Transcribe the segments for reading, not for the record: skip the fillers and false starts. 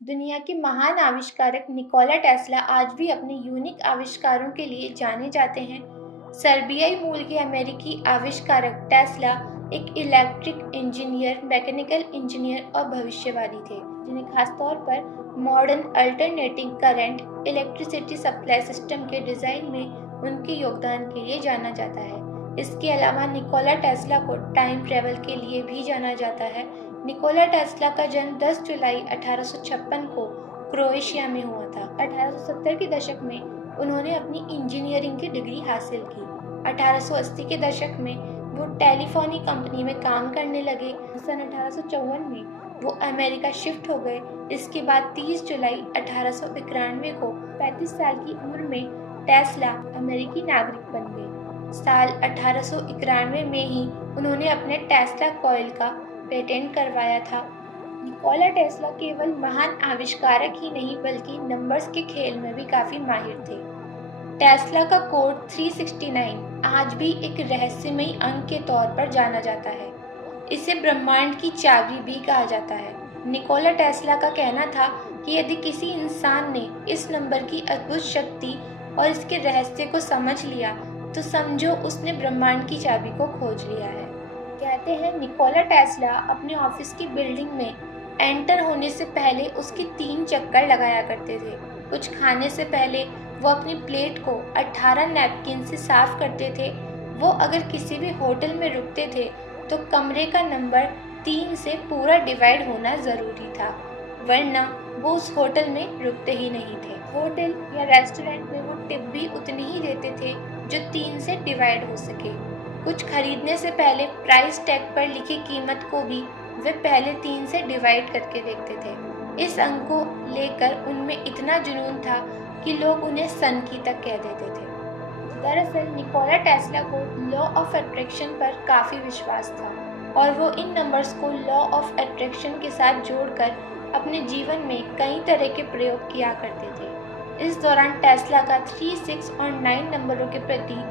दुनिया के महान आविष्कारक निकोला टेस्ला आज भी अपने यूनिक आविष्कारों के लिए जाने जाते हैं। सर्बियाई मूल के अमेरिकी आविष्कारक टेस्ला एक इलेक्ट्रिक इंजीनियर, मैकेनिकल इंजीनियर और भविष्यवादी थे, जिन्हें खासतौर पर modern alternating current electricity supply system के डिजाइन में उनके योगदान के लिए जाना जाता है। इसके अलावा निकोला टेस्ला को टाइम ट्रेवल के लिए भी जाना जाता है। निकोला टेस्ला का जन्म 10 जुलाई 1856 को क्रोएशिया में हुआ था। 1870 के दशक में उन्होंने अपनी इंजीनियरिंग की डिग्री हासिल की। 1880 के दशक में वो टेलीफोनी कंपनी में काम करने लगे। सन 1854 में वो अमेरिका शिफ्ट हो गए। इसके बाद 30 जुलाई 1891 को 35 साल की उम्र में टेस्ला अमेरिकी नागरिक बन गए। साल 1891 में ही उन्होंने अपने टेस्ला कॉइल का पेटेंट करवाया था। निकोला टेस्ला केवल महान आविष्कारक ही नहीं बल्कि नंबर्स के खेल में भी काफी माहिर थे। टेस्ला का कोड 369 आज भी एक रहस्यमयी अंक के तौर पर जाना जाता है। इसे ब्रह्मांड की चाबी भी कहा जाता है। निकोला टेस्ला का कहना था कि यदि किसी इंसान ने इस नंबर की अद्भुत शक्ति और इसके रहस्य को समझ लिया तो समझो उसने ब्रह्मांड की चाबी को खोज लिया है। कहते हैं निकोला टेस्ला अपने ऑफिस की बिल्डिंग में एंटर होने से पहले उसके 3 चक्कर लगाया करते थे। कुछ खाने से पहले वो अपनी प्लेट को 18 नैपकिन से साफ करते थे। वो अगर किसी भी होटल में रुकते थे तो कमरे का नंबर 3 से पूरा डिवाइड होना ज़रूरी था, वरना वो उस होटल में रुकते ही नहीं थे। होटल या रेस्टोरेंट में वो टिप भी उतनी ही देते थे जो 3 से डिवाइड हो सके। कुछ खरीदने से पहले प्राइस टैग पर लिखी कीमत को भी वे पहले 3 से डिवाइड करके देखते थे। इस अंक को लेकर उनमें इतना जुनून था कि लोग उन्हें सनकी तक कह देते थे। दरअसल निकोला टेस्ला को लॉ ऑफ अट्रैक्शन पर काफ़ी विश्वास था और वो इन नंबर्स को लॉ ऑफ अट्रैक्शन के साथ जोड़कर अपने जीवन में कई तरह के प्रयोग किया करते थे। इस दौरान टेस्ला का 3, 6 और 9 नंबरों के प्रति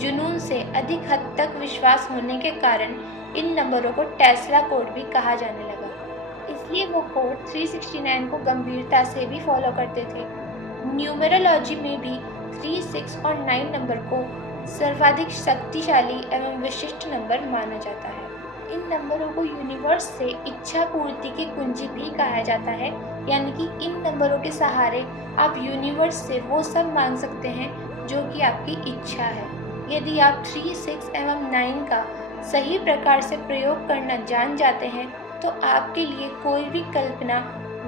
जुनून से अधिक हद तक विश्वास होने के कारण इन नंबरों को टेस्ला कोड भी कहा जाने लगा। इसलिए वो कोड 369 को गंभीरता से भी फॉलो करते थे। न्यूमेरोलॉजी में भी 3, 6 और 9 नंबर को सर्वाधिक शक्तिशाली एवं विशिष्ट नंबर माना जाता है। इन नंबरों को यूनिवर्स से इच्छा पूर्ति की कुंजी भी कहा जाता है, यानी कि इन नंबरों के सहारे आप यूनिवर्स से वो सब मांग सकते हैं जो कि आपकी इच्छा है। यदि आप 3, 6 एवं 9 का सही प्रकार से प्रयोग करना जान जाते हैं तो आपके लिए कोई भी कल्पना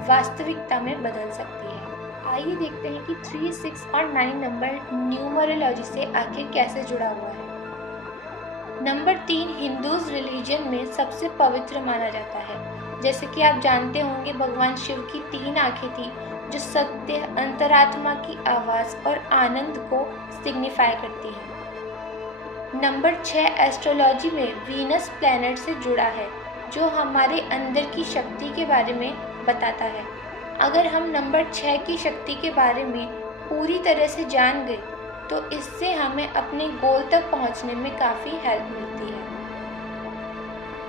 वास्तविकता में बदल सकती है। आइए देखते हैं कि 3, 6 और 9 नंबर न्यूमरोलॉजी से आखिर कैसे जुड़ा हुआ है। नंबर 3 हिंदूज रिलीजन में सबसे पवित्र माना जाता है। जैसे कि आप जानते होंगे भगवान शिव की 3 आंखें थी जो सत्य, अंतरात्मा की आवाज़ और आनंद को सिग्निफाई करती हैं। नंबर 6 एस्ट्रोलॉजी में वीनस प्लैनेट से जुड़ा है जो हमारे अंदर की शक्ति के बारे में बताता है। अगर हम नंबर 6 की शक्ति के बारे में पूरी तरह से जान गए तो इससे हमें अपने गोल तक पहुंचने में काफ़ी हेल्प मिलती है।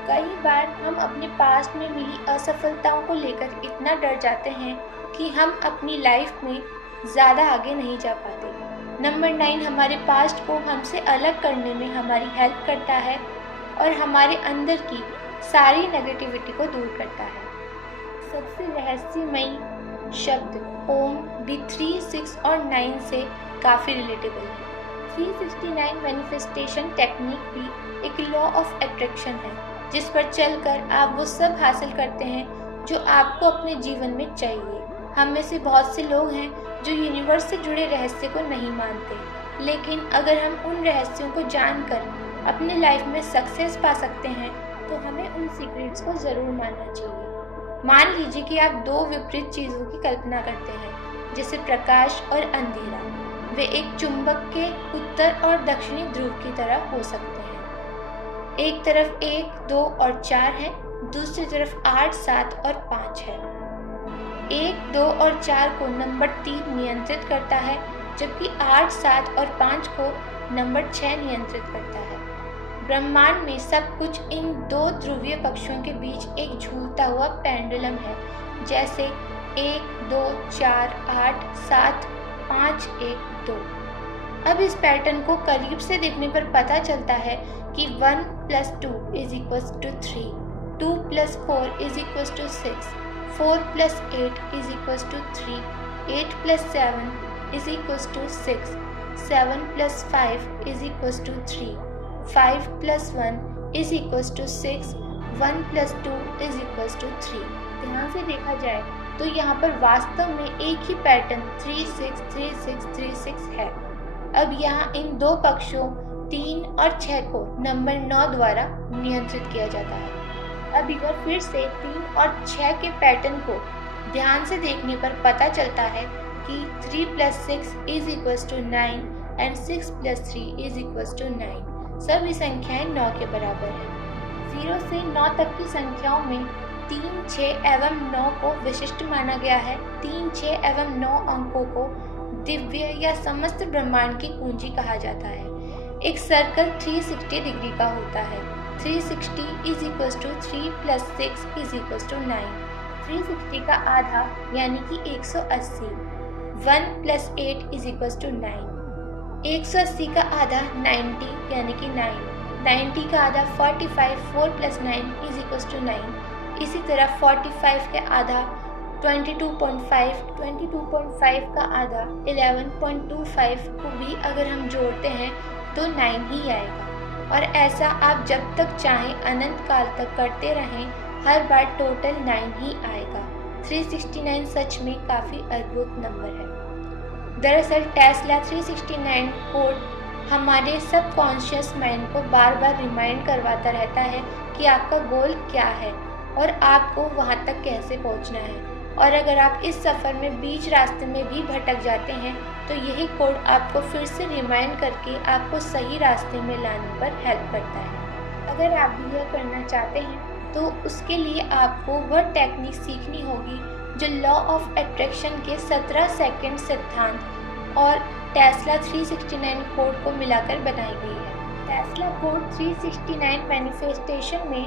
कई बार हम अपने पास्ट में मिली असफलताओं को लेकर इतना डर जाते हैं कि हम अपनी लाइफ में ज़्यादा आगे नहीं जा पाते। नंबर 9 हमारे पास्ट को हमसे अलग करने में हमारी हेल्प करता है और हमारे अंदर की सारी नेगेटिविटी को दूर करता है। सबसे रहस्यमयी शब्द ओम भी 3, 6 और 9 से काफ़ी रिलेटेबल है। 369 मैनिफेस्टेशन टेक्निक भी एक लॉ ऑफ अट्रैक्शन है जिस पर चलकर आप वो सब हासिल करते हैं जो आपको अपने जीवन में चाहिए। हम में से बहुत से लोग हैं जो यूनिवर्स से जुड़े रहस्य को नहीं मानते, लेकिन अगर हम उन रहस्यों को जानकर अपने लाइफ में सक्सेस पा सकते हैं तो हमें उन सीक्रेट्स को ज़रूर मानना चाहिए। मान लीजिए कि आप 2 विपरीत चीज़ों की कल्पना करते हैं, जैसे प्रकाश और अंधेरा। वे एक चुंबक के उत्तर और दक्षिणी ध्रुव की तरह हो सकते हैं। एक तरफ 1, 2 और 4 है, दूसरी तरफ 8, 7 और 5 है। 1, 2 और 4 को नंबर 3 नियंत्रित करता है, जबकि 8, 7 और 5 को नंबर 6 नियंत्रित करता है। ब्रह्मांड में सब कुछ इन 2 ध्रुवीय पक्षों के बीच एक झूलता हुआ पेंडुलम है। जैसे 1 2 4 8 7 5 1 2। अब इस पैटर्न को करीब से देखने पर पता चलता है कि 1 + 2 = 3, 2 + 4 = 6, 4 + 8 = 3, 8 + 7 = 6, 7 + 5 = 3, 5 + 1 = 6, 1 + 2 = 3। ध्यान से देखा जाए तो यहाँ पर वास्तव में एक ही पैटर्न 3 6 3 6 3 6 है। अब यहाँ इन दो पक्षों 3 और 6 को नंबर 9 द्वारा नियंत्रित किया जाता है। अब एक बार फिर से 3 और 6 के पैटर्न को ध्यान से देखने पर पता चलता है कि 3 + 6 = 9 एंड 6 + 3 = 9। सभी संख्याएं 9 के बराबर हैं। 0 से 9 तक की संख्याओं में 3, 6 एवं 9 को विशिष्ट माना गया है। 3, 6 एवं 9 अंकों को दिव्य या समस्त ब्रह्मांड की कुंजी कहा जाता है। एक सर्कल 360 डिग्री का होता है। 360 = 3 + 6 = 9। 360 का आधा यानी कि 180। 1 + 8 = 9। 180 का आधा 90 यानी कि 9। 90 का आधा 45, 4 + 9 = 9। इसी तरह 45 के आधा 22.5, 22.5 का आधा 11.25 को भी अगर हम जोड़ते हैं तो 9 ही आएगा। और ऐसा आप जब तक चाहें अनंत काल तक करते रहें, हर बार टोटल 9 ही आएगा। 369 सच में काफ़ी अद्भुत नंबर है। दरअसल टेस्ला 369 कोड हमारे सबकॉन्शियस माइंड को बार बार रिमाइंड करवाता रहता है कि आपका गोल क्या है और आपको वहाँ तक कैसे पहुँचना है। और अगर आप इस सफ़र में बीच रास्ते में भी भटक जाते हैं तो यही कोड आपको फिर से रिमाइंड करके आपको सही रास्ते में लाने पर हेल्प करता है। अगर आप भी यह करना चाहते हैं तो उसके लिए आपको वह टेक्निक सीखनी होगी जो लॉ ऑफ अट्रैक्शन के 17 सेकंड सिद्धांत और टेस्ला 369 कोड को मिलाकर बनाई गई है। टेस्ला कोड 369 मैनिफेस्टेशन में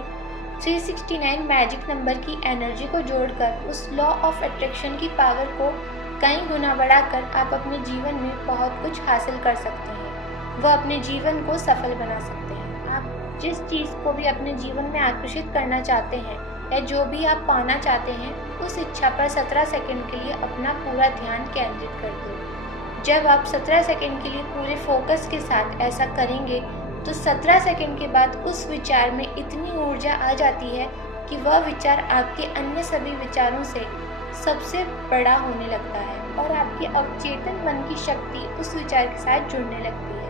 369 मैजिक नंबर की एनर्जी को जोड़कर उस लॉ ऑफ अट्रैक्शन की पावर को कई गुना बढ़ाकर आप अपने जीवन में बहुत कुछ हासिल कर सकते हैं। वह अपने जीवन को सफल बना सकते हैं। आप जिस चीज़ को भी अपने जीवन में आकर्षित करना चाहते हैं या जो भी आप पाना चाहते हैं, उस इच्छा पर 17 सेकंड के लिए अपना पूरा ध्यान केंद्रित कर दो। जब आप 17 सेकंड के लिए पूरे फोकस के साथ ऐसा करेंगे तो 17 सेकंड के बाद उस विचार में इतनी ऊर्जा आ जाती है कि वह विचार आपके अन्य सभी विचारों से सबसे बड़ा होने लगता है और आपके अवचेतन मन की शक्ति उस विचार के साथ जुड़ने लगती है।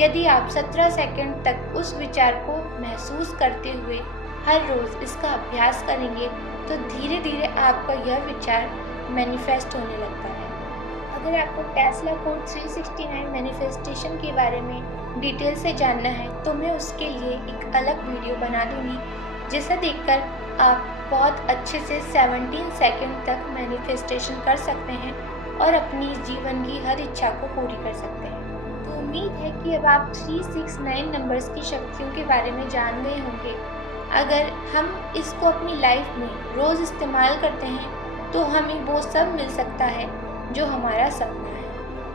यदि आप 17 सेकंड तक उस विचार को महसूस करते हुए हर रोज़ इसका अभ्यास करेंगे तो धीरे धीरे आपका यह विचार मैनिफेस्ट होने लगता है। अगर आपको टेस्ला कोड 369 मैनिफेस्टेशन के बारे में डिटेल से जानना है तो मैं उसके लिए एक अलग वीडियो बना दूंगी, जिसे देखकर आप बहुत अच्छे से 17 सेकंड तक मैनिफेस्टेशन कर सकते हैं और अपनी जीवन की हर इच्छा को पूरी कर सकते हैं। तो उम्मीद है कि अब आप 369 नंबर्स की शक्तियों के बारे में जान गए होंगे। अगर हम इसको अपनी लाइफ में रोज़ इस्तेमाल करते हैं तो हमें वो सब मिल सकता है जो हमारा सपना है।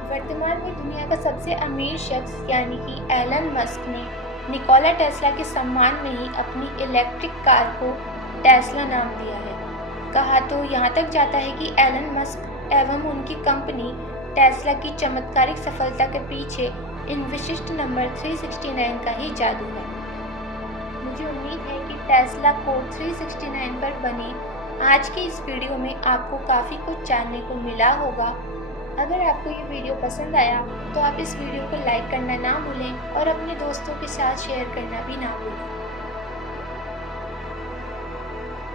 वर्तमान में दुनिया का सबसे अमीर शख्स यानी कि एलन मस्क ने निकोला टेस्ला के सम्मान में ही अपनी इलेक्ट्रिक कार को टेस्ला नाम दिया है। कहा तो यहाँ तक जाता है कि एलन मस्क एवं उनकी कंपनी टेस्ला की चमत्कारिक सफलता के पीछे इन विशिष्ट नंबर 369 का ही जादू है। मुझे उम्मीद है कि टेस्ला कोड 369 पर बनी आज की इस वीडियो में आपको काफ़ी कुछ जानने को मिला होगा। अगर आपको ये वीडियो पसंद आया तो आप इस वीडियो को लाइक करना ना भूलें और अपने दोस्तों के साथ शेयर करना भी ना भूलें।